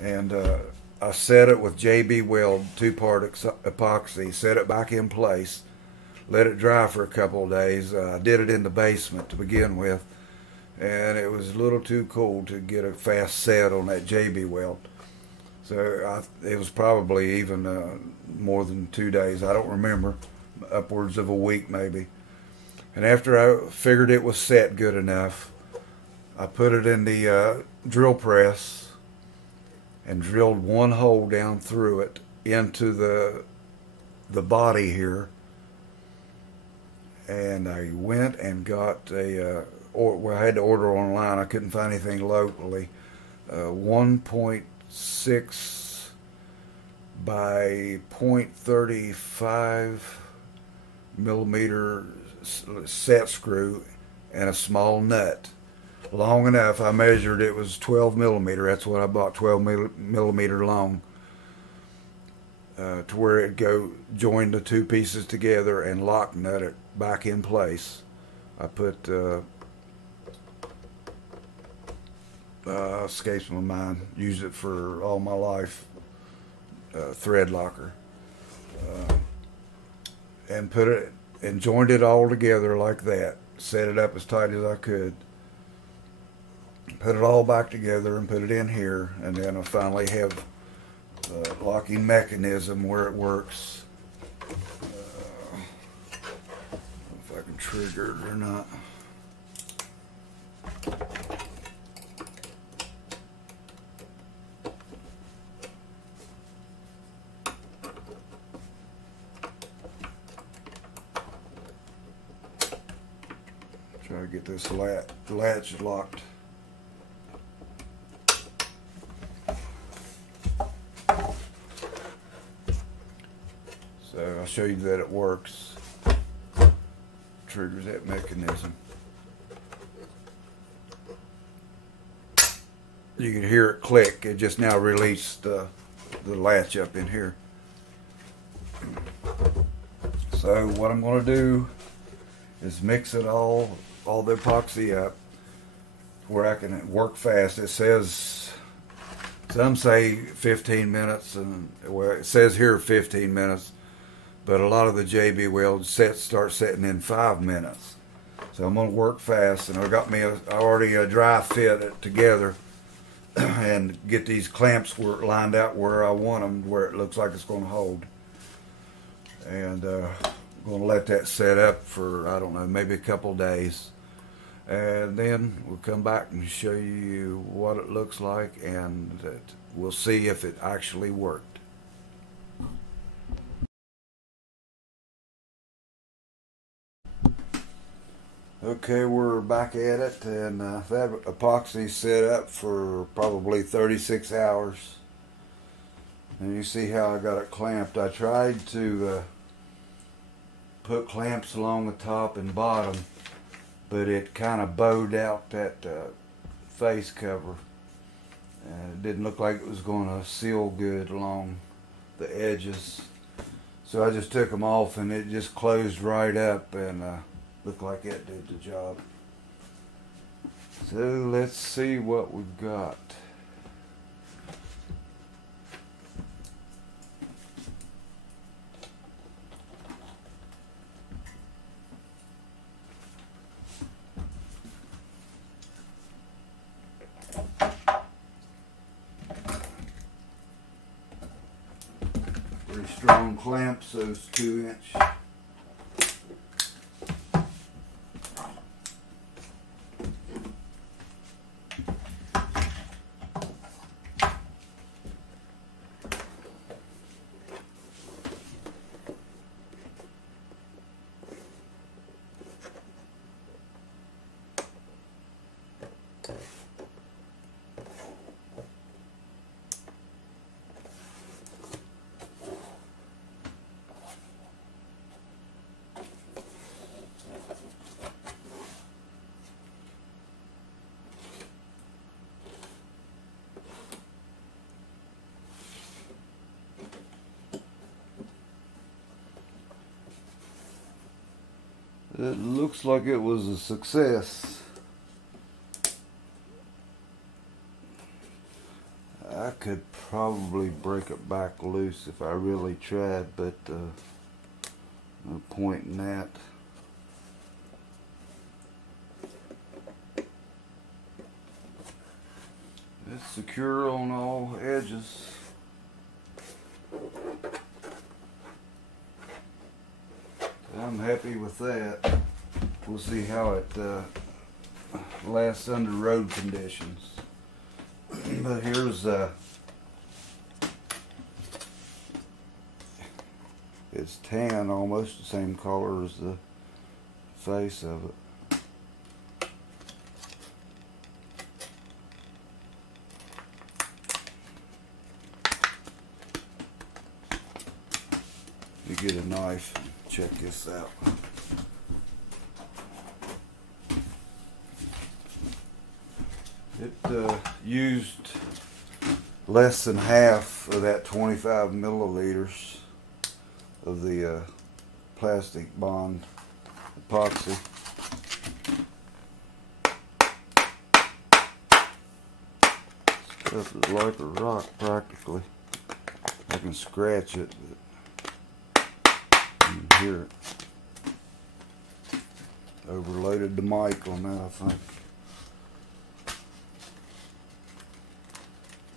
and I set it with JB Weld 2-part epoxy, set it back in place, let it dry for a couple of days. I did it in the basement to begin with, and it was a little too cold to get a fast set on that JB Weld. So it was probably even more than 2 days. I don't remember, upwards of a week maybe. And after I figured it was set good enough, I put it in the drill press and drilled one hole down through it into the body here. And I went and got well, I had to order online. I couldn't find anything locally. 1.6 by 0.35 millimeter set screw and a small nut. Long enough. I measured it was 12 millimeter. That's what I bought, 12 millimeter long, to where it joined the two pieces together and lock nut it back in place. I put escapes my mind. Used it for all my life. Thread locker, and put it and joined it all together like that. Set it up as tight as I could. Put it all back together and put it in here, and then I finally have the locking mechanism where it works. If I can trigger it or not. Try to get this latch locked. So I'll show you that it works. Triggers that mechanism. You can hear it click. It just now released the latch up in here. So what I'm going to do is mix it all the epoxy up where I can work fast. It says, some say 15 minutes, and well, it says here 15 minutes, but a lot of the JB Weld sets start setting in 5 minutes. So I'm going to work fast, and I already dry fit it together and get these clamps lined out where I want them, where it looks like it's going to hold. And I'm going to let that set up for, I don't know, maybe a couple days. And then we'll come back and show you what it looks like, and we'll see if it actually worked. Okay, we're back at it, and that epoxy set up for probably 36 hours. And you see how I got it clamped. I tried to put clamps along the top and bottom, but it kind of bowed out that face cover, and it didn't look like it was going to seal good along the edges. So I just took them off, and it just closed right up, and looked like it did the job. So let's see what we've got. Pretty strong clamps, those 2-inch. It looks like it was a success. I I could probably break it back loose if I really tried, but no point in that. It's secure on all edges. I'm happy with that. We'll see how it lasts under road conditions. But here's it's tan, almost the same color as the face of it. You get a knife and check this out. It used less than half of that 25 milliliters of the plastic bond epoxy. Stuff is like a rock practically. I can scratch it, but you can hear it. Overloaded the mic on that, I think.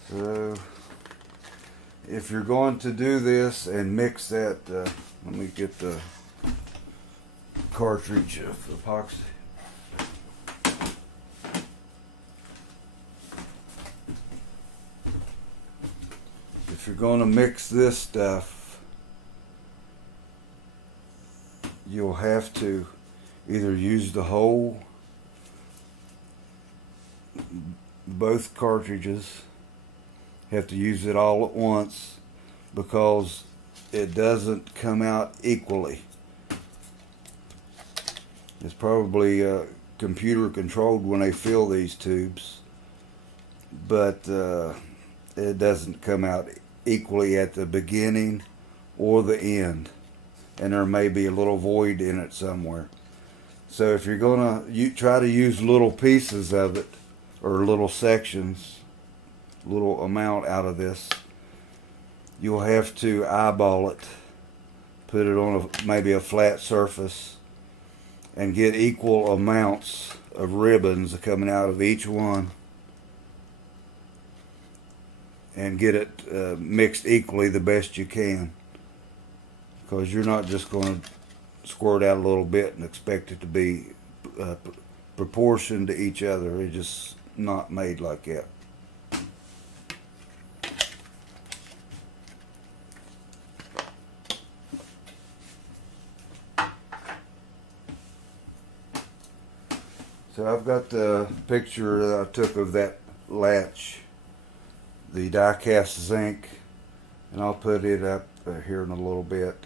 So, if you're going to do this and mix that, let me get the cartridge of epoxy. If you're going to mix this stuff, you'll have to either use the whole, both cartridges, have to use it all at once because it doesn't come out equally. It's probably computer controlled when they fill these tubes, but it doesn't come out equally at the beginning or the end, and there may be a little void in it somewhere. So if you're gonna try to use little pieces of it or little sections, little amount out of this, you'll have to eyeball it, put it on maybe a flat surface, and get equal amounts of ribbons coming out of each one, and get it mixed equally the best you can, because you're not just going to squirt out a little bit and expect it to be proportioned to each other. It's just not made like that. So I've got the picture that I took of that latch, the die cast zinc, and I'll put it up here in a little bit.